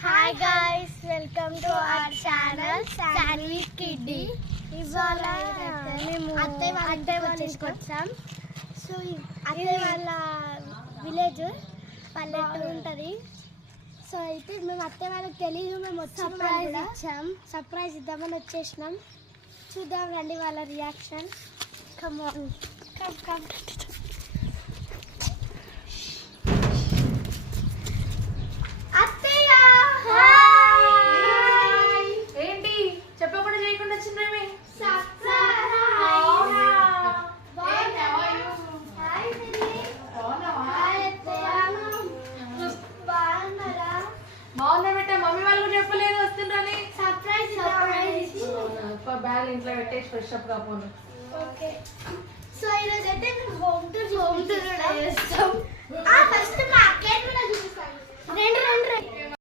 Hi guys, welcome to our channel sandwich kiddie. ఇవాళ మేము అత్తయ్య వాళ్ళ ఇంటికి వచ్చాం. సో అత్తయ్య వాళ్ళ విలేజ్ పల్లెటూరు ఉంటుంది. సో అయితే మేము అత్తయ్య వాళ్ళకి తెలియదు, మేము సర్ప్రైజ్ ఇద్దామని వచ్చేసినాం. చూద్దాం రండి వాళ్ళ రియాక్షన్. Come on, come. ఏంటి చెప్పకుండా చేయకుండా వచ్చిందేమి? బాగున్నా బెట్ట, మమ్మీ వాళ్ళు కూడా చెప్పలేదు వస్తుండ్రని. బ్యాగ్ ఇంట్లో పెట్టేసి ఫ్రెష్ అప్ కాపోను. ఓకే, సో ఈరోజు అయితే మేము హోమ్ టూర్ చేస్తాం. ఫస్ట్ మా అక్కయ్య కూడా చూపిస్తాం. రెండు